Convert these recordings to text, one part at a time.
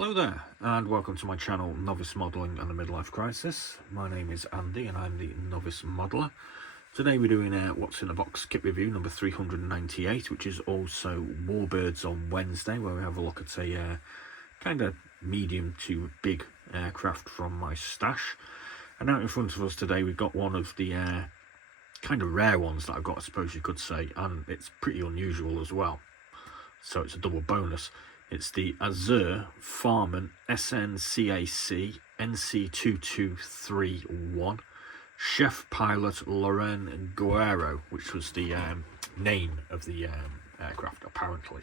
Hello there, and welcome to my channel Novice Modelling and the Midlife Crisis. My name is Andy and I'm the Novice Modeller. Today we're doing what's in the box kit review number 398, which is also Warbirds on Wednesday, where we have a look at a kind of medium to big aircraft from my stash. And out in front of us today we've got one of the kind of rare ones that I've got, I suppose you could say, and it's pretty unusual as well, so it's a double bonus. It's the Azur Farman Sncac NC2231 Chef Pilot LAURENT Guerrero, which was the name of the aircraft, apparently.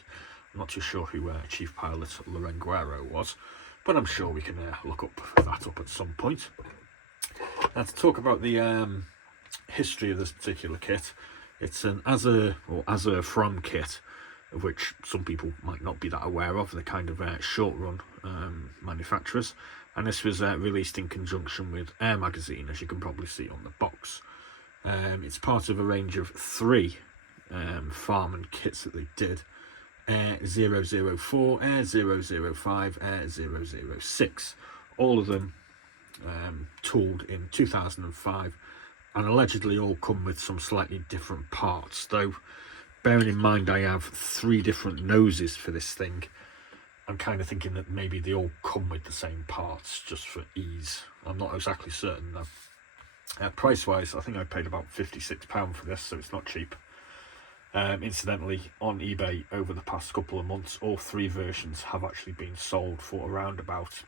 I'm not too sure who Chief Pilot LAURENT Guerrero was, but I'm sure we can look that up at some point. Now, to talk about the history of this particular kit, it's an Azur from kit, of which some people might not be that aware of. They're kind of short-run manufacturers, and this was released in conjunction with Air Magazine, as you can probably see on the box. It's part of a range of 3 Farman kits that they did: Air 004, Air 005, Air 006. All of them tooled in 2005, and allegedly all come with some slightly different parts, though bearing in mind I have 3 different noses for this thing, I'm kind of thinking that maybe they all come with the same parts just for ease. I'm not exactly certain though. Price wise, I think I paid about £56 for this, so it's not cheap. Incidentally, on eBay over the past couple of months, all 3 versions have actually been sold for around about,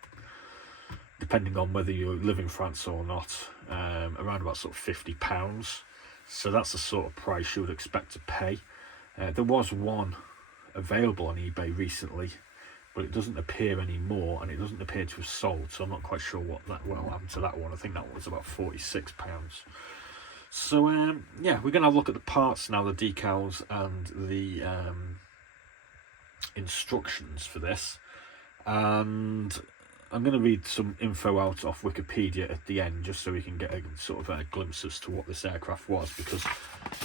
depending on whether you live in France or not, around about sort of £50. So that's the sort of price you would expect to pay. There was one available on eBay recently, but it doesn't appear anymore, and it doesn't appear to have sold, so I'm not quite sure what happened to that one. I think that one was about £46. So yeah, we're going to have a look at the parts now, the decals and the instructions for this, and I'm going to read some info out off Wikipedia at the end, just so we can get a sort of a glimpse as to what this aircraft was, because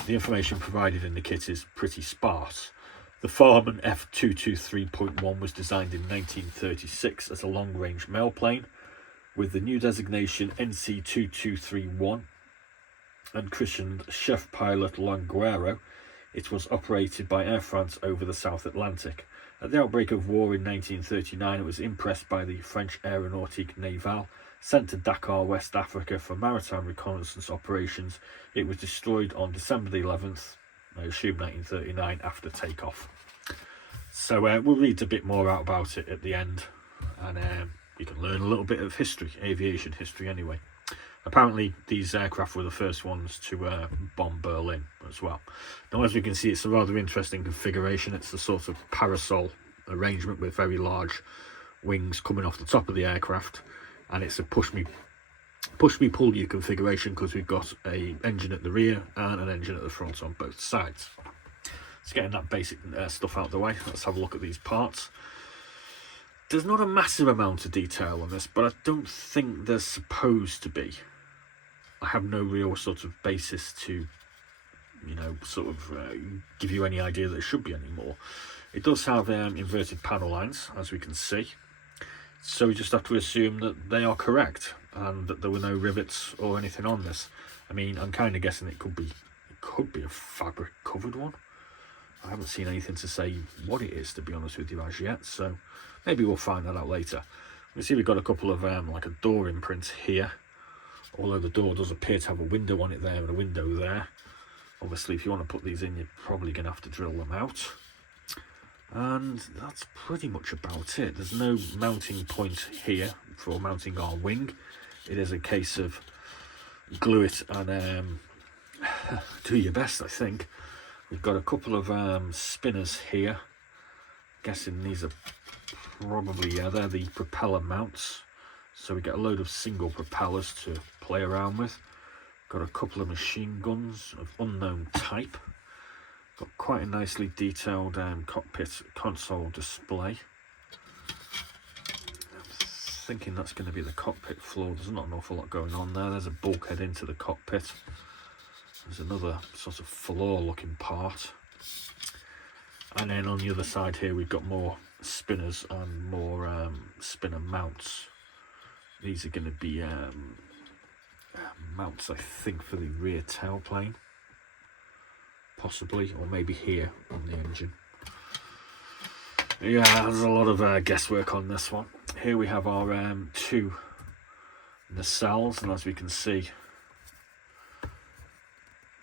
the information provided in the kit is pretty sparse. The Farman F223.1 was designed in 1936 as a long-range mail plane with the new designation NC2231 and christened Chef Pilot LAURENT Guerrero. It was operated by Air France over the South Atlantic. At the outbreak of war in 1939, it was impressed by the French Aéronautique Navale, sent to Dakar, West Africa for maritime reconnaissance operations. It was destroyed on December the 11th, I assume 1939, after takeoff. So we'll read a bit more out about it at the end, and you can learn a little bit of history, aviation history anyway. Apparently these aircraft were the first ones to bomb Berlin as well. Now, as we can see, it's a rather interesting configuration. It's the sort of parasol arrangement with very large wings coming off the top of the aircraft, and it's a push me pull you configuration, because we've got a engine at the rear and an engine at the front on both sides. Let's getting that basic stuff out of the way. Let's have a look at these parts. There's not a massive amount of detail on this, but I don't think there's supposed to be. I have no real sort of basis to, you know, sort of give you any idea that there should be any more. It does have inverted panel lines, as we can see, so we just have to assume that they are correct and that there were no rivets or anything on this. I mean, I'm kind of guessing it could be a fabric covered one. I haven't seen anything to say what it is, to be honest with you, as yet, so maybe we'll find that out later. We see we've got a couple of like a door imprint here, although the door does appear to have a window on it there and a window there. Obviously, if you want to put these in, you're probably going to have to drill them out. And that's pretty much about it. There's no mounting point here for mounting our wing. It is a case of glue it and do your best, I think. We've got a couple of spinners here. Guessing these are probably, yeah, they're the propeller mounts. So we get a load of single propellers to play around with. Got a couple of machine guns of unknown type. Got quite a nicely detailed cockpit console display. I'm thinking that's going to be the cockpit floor. There's not an awful lot going on there. There's a bulkhead into the cockpit. There's another sort of floor looking part. And then on the other side here we've got more spinners and more spinner mounts. These are going to be mounts, I think, for the rear tailplane, possibly, or maybe here on the engine. Yeah, there's a lot of guesswork on this one. Here we have our two nacelles, and as we can see,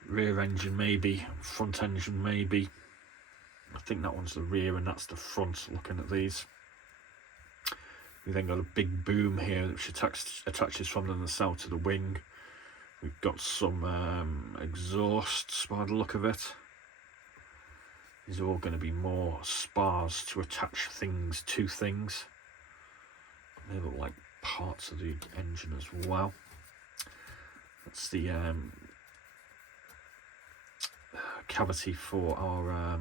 rear engine maybe, front engine maybe. I think that one's the rear and that's the front, looking at these. We then got a big boom here which attaches from the nacelle to the wing. We've got some exhausts by the look of it. These are all going to be more spars to attach things to things. They look like parts of the engine as well. That's the cavity for our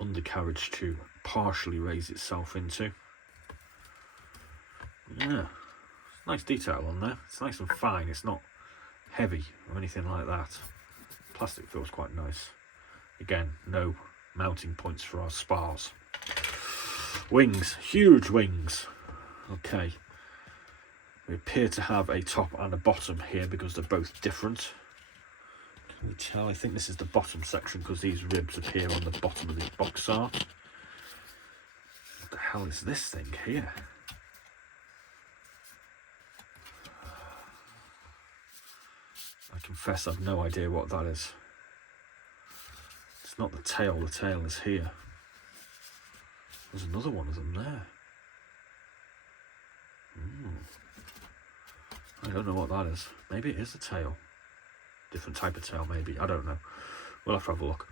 undercarriage to partially raise itself into. Yeah, nice detail on there. It's nice and fine. It's not heavy or anything like that. Plastic feels quite nice. Again, no mounting points for our spars. Wings, huge wings. Okay, we appear to have a top and a bottom here because they're both different. Can we tell? I think this is the bottom section because these ribs appear on the bottom of the box art. What the hell is this thing here? I confess I've no idea what that is. It's not the tail is here. There's another one of them there. I don't know what that is. Maybe it is the tail. Different type of tail maybe, I don't know. We'll have to have a look.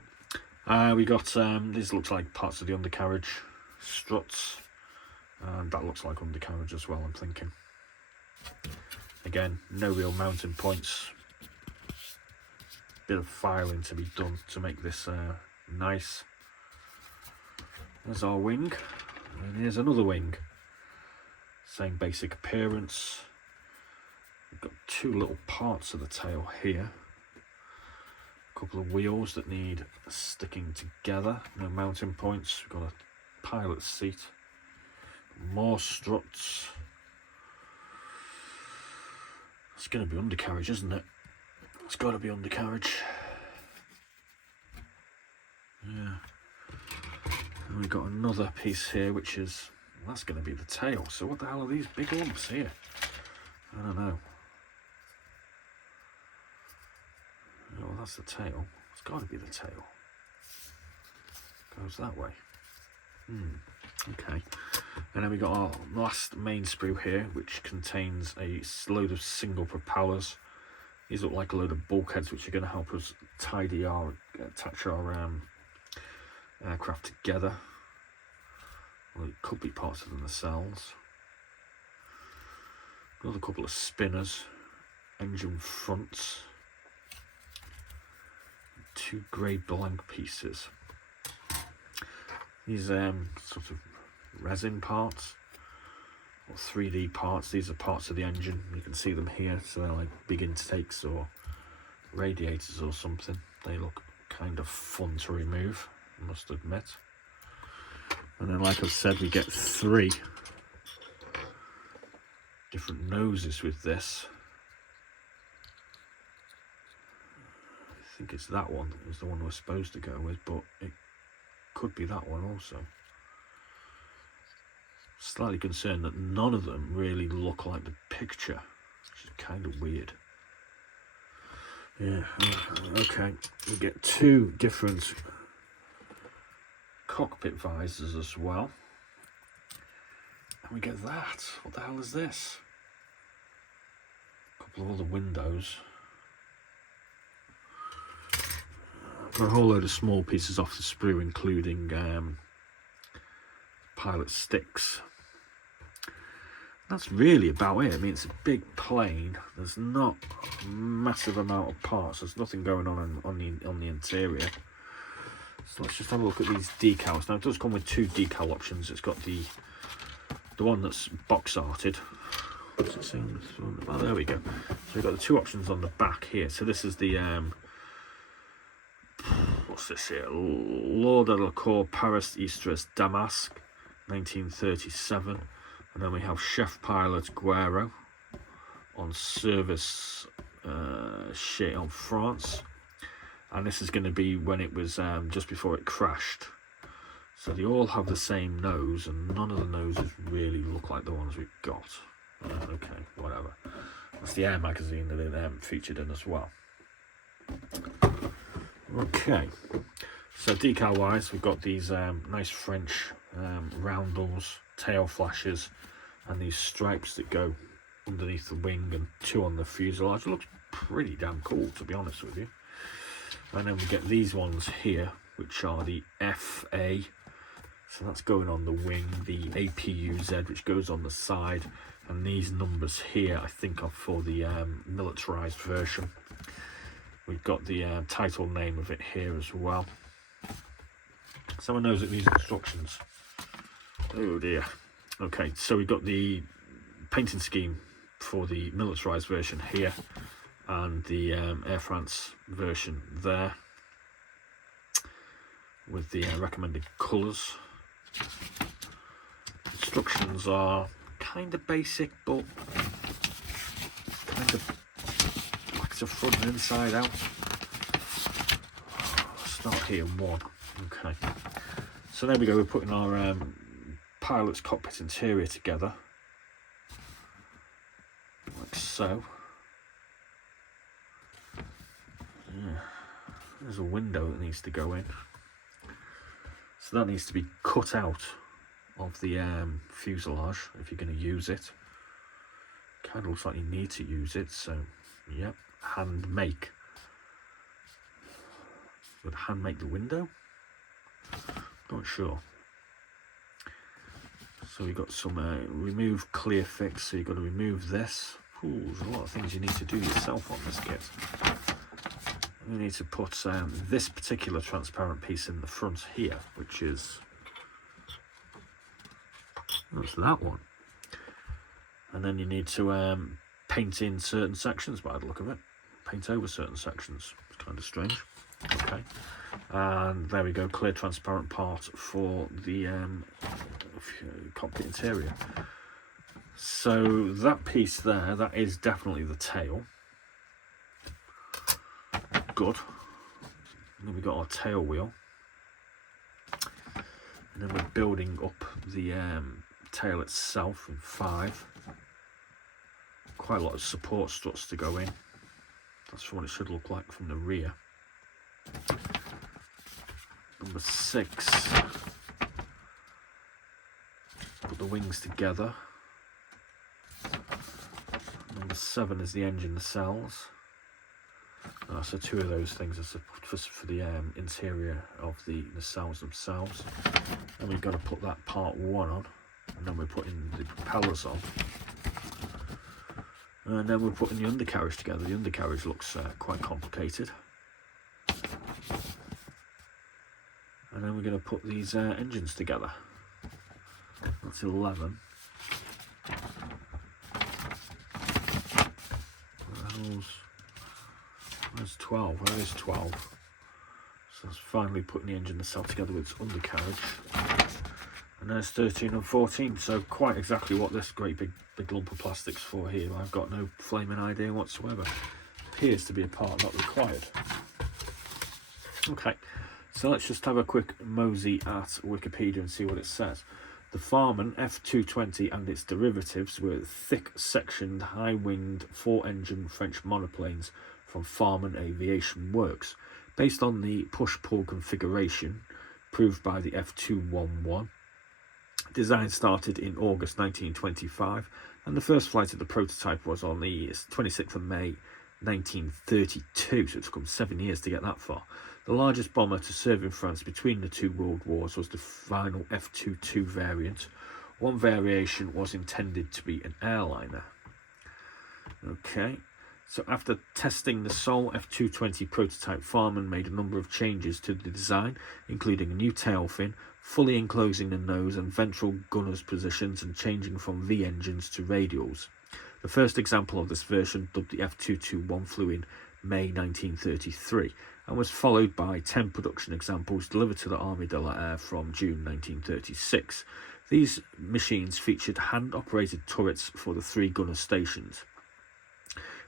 We got, these looks like parts of the undercarriage, struts, and that looks like undercarriage as well, I'm thinking. Again, no real mounting points. Bit of filing to be done to make this nice. There's our wing, and here's another wing. Same basic appearance. We've got two little parts of the tail here. A couple of wheels that need sticking together. No mounting points. We've got a pilot seat. More struts. It's going to be undercarriage, isn't it? It's got to be undercarriage. Yeah. And we've got another piece here, which is, well, that's going to be the tail. So what the hell are these big lumps here? I don't know. Oh, that's the tail. It's got to be the tail. Goes that way. Okay. And then we got our last main sprue here, which contains a load of single propellers. These look like a load of bulkheads, which are going to help us attach our aircraft together. Well, it could be parts of the nacelles. Another couple of spinners, engine fronts, two grey blank pieces. These sort of resin parts or 3D parts. These are parts of the engine. You can see them here, so they're like big intakes or radiators or something. They look kind of fun to remove, I must admit. And then, like I've said, we get 3 different noses with this. I think it's that one that was the one we're supposed to go with, but it could be that one also. Slightly concerned that none of them really look like the picture, which is kind of weird. Yeah, okay. We get 2 different cockpit visors as well. And we get that. What the hell is this? A couple of other windows. A whole load of small pieces off the sprue, including pilot sticks. That's really about it. I mean, it's a big plane. There's not a massive amount of parts. There's nothing going on the interior. So let's just have a look at these decals. Now, it does come with 2 decal options. It's got the one that's box arted. What's it say on the front? Oh, there we go. So we've got the 2 options on the back here. So this is the what's this here? Lors de la Cour Paris Istres Damasque 1937. And then we have Chef Pilot Guerrero on service chez en France. And this is going to be when it was just before it crashed. So they all have the same nose, and none of the noses really look like the ones we've got. Okay, whatever. That's the Air magazine that it featured in as well. Okay, so decal wise, we've got these nice French roundels, tail flashes, and these stripes that go underneath the wing and 2 on the fuselage. It looks pretty damn cool, to be honest with you. And then we get these ones here, which are the FA. So that's going on the wing, the APUZ, which goes on the side, and these numbers here I think are for the militarized version. We've got the title name of it here as well. Someone knows that these instructions. Oh dear. Okay, so we've got the painting scheme for the militarized version here, and the Air France version there, with the recommended colours. Instructions are kind of basic, but kind of like it's a front and inside out. Start here, 1. Okay, so there we go. We're putting our pilot's cockpit interior together, like so. Yeah. There's a window that needs to go in. So that needs to be cut out of the fuselage if you're going to use it. Kind of looks like you need to use it, so yep, hand make. Would hand make the window? Not sure. So we've got some remove clear fix, so you've got to remove this. Ooh, there's a lot of things you need to do yourself on this kit. We need to put this particular transparent piece in the front here, which is, that's that one. And then you need to paint in certain sections by the look of it. Paint over certain sections. It's kind of strange. Okay. And there we go, clear transparent part for the cockpit interior. So that piece there, that is definitely the tail. Good. And then we've got our tail wheel, and then we're building up the tail itself in 5. Quite a lot of support struts to go in. That's what it should look like from the rear. Number 6, put the wings together. Number 7 is the engine nacelles. So 2 of those things are for the interior of the nacelles themselves. And we've got to put that part 1 on, and then we're putting the propellers on, and then we're putting the undercarriage together. The undercarriage looks quite complicated. And then we're going to put these engines together. That's 11. Where's 12? Where is 12? So it's finally putting the engine nacelle together with its undercarriage. And there's 13 and 14. So quite exactly what this great big lump of plastic's for here. I've got no flaming idea whatsoever. Appears to be a part not required. Okay, so let's just have a quick mosey at Wikipedia and see what it says. The Farman F220 and its derivatives were thick-sectioned, high-winged, 4-engine French monoplanes from Farman Aviation Works, based on the push-pull configuration proved by the F211. Design started in August 1925, and the first flight of the prototype was on the 26th of May 1932, so it took them 7 years to get that far. The largest bomber to serve in France between the 2 world wars was the final F-22 variant. One variation was intended to be an airliner. Okay, so after testing the sole F-220 prototype, Farman made a number of changes to the design, including a new tail fin, fully enclosing the nose and ventral gunner's positions, and changing from V engines to radials. The first example of this version, dubbed the F-221, flew in May 1933 and was followed by 10 production examples delivered to the Armée de l'Air from June 1936. These machines featured hand-operated turrets for the 3 gunner stations.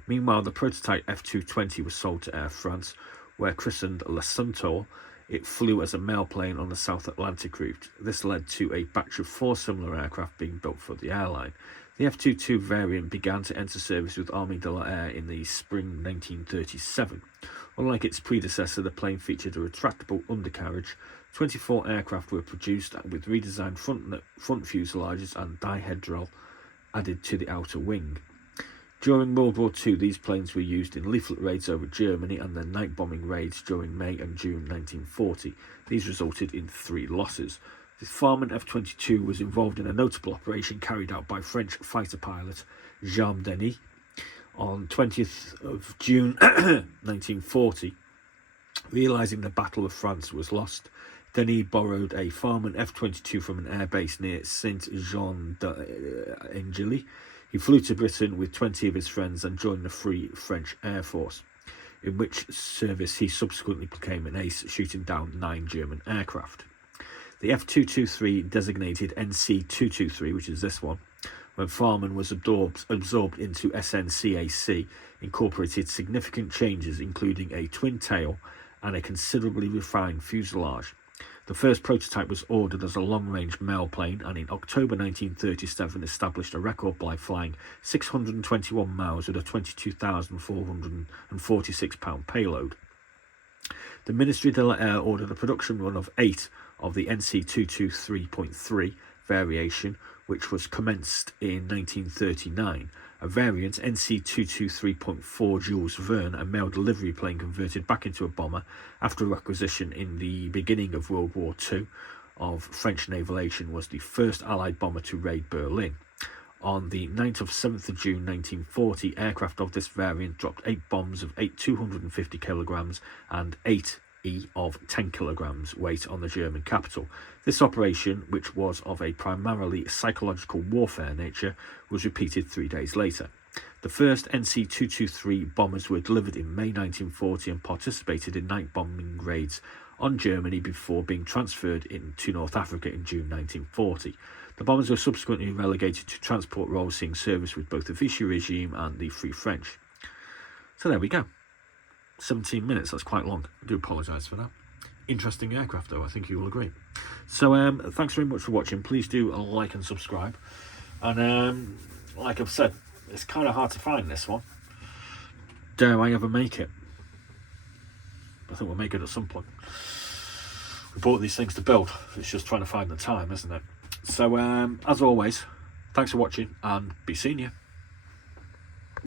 Meanwhile, the prototype F-220 was sold to Air France, where christened Le Centaure, it flew as a mail plane on the South Atlantic route. This led to a batch of 4 similar aircraft being built for the airline. The F-22 variant began to enter service with Armée de l'Air in the spring 1937. Unlike its predecessor, the plane featured a retractable undercarriage. 24 aircraft were produced with redesigned front fuselages and dihedral added to the outer wing. During World War II, these planes were used in leaflet raids over Germany and then night bombing raids during May and June 1940. These resulted in 3 losses. The Farman F-22 was involved in a notable operation carried out by French fighter pilot Jean Denis on 20th of June 1940. Realising the Battle of France was lost, Denis borrowed a Farman F-22 from an airbase near Saint-Jean-d'Angely. He flew to Britain with 20 of his friends and joined the Free French Air Force, in which service he subsequently became an ace, shooting down 9 German aircraft. The F-223, designated NC-223, which is this one, when Farman was absorbed into Sncac, incorporated significant changes, including a twin tail and a considerably refined fuselage. The first prototype was ordered as a long-range mail plane, and in October 1937 established a record by flying 621 miles with a 22,446 pound payload. The Ministry de l'Air ordered a production run of 8 of the NC-223.3 variation, which was commenced in 1939. A variant, NC-223.4 Jules Verne, a mail delivery plane converted back into a bomber after requisition in the beginning of World War II of French naval action, was the first Allied bomber to raid Berlin. On the 9th of 7th of June 1940, aircraft of this variant dropped 8 bombs of 250 kilograms and 8 of 10 kilograms weight on the German capital. This operation, which was of a primarily psychological warfare nature, was repeated 3 days later. The first NC-223 bombers were delivered in May 1940 and participated in night bombing raids on Germany before being transferred to North Africa in June 1940. The bombers were subsequently relegated to transport roles, seeing service with both the Vichy regime and the Free French. So there we go. 17 minutes, that's quite long. I do apologise for that. Interesting aircraft though, I think you will agree. So thanks very much for watching. Please do like and subscribe. And like I've said, it's kind of hard to find this one. Dare I ever make it? I think we'll make it at some point. We bought these things to build. It's just trying to find the time, isn't it? So as always, thanks for watching and be seeing you.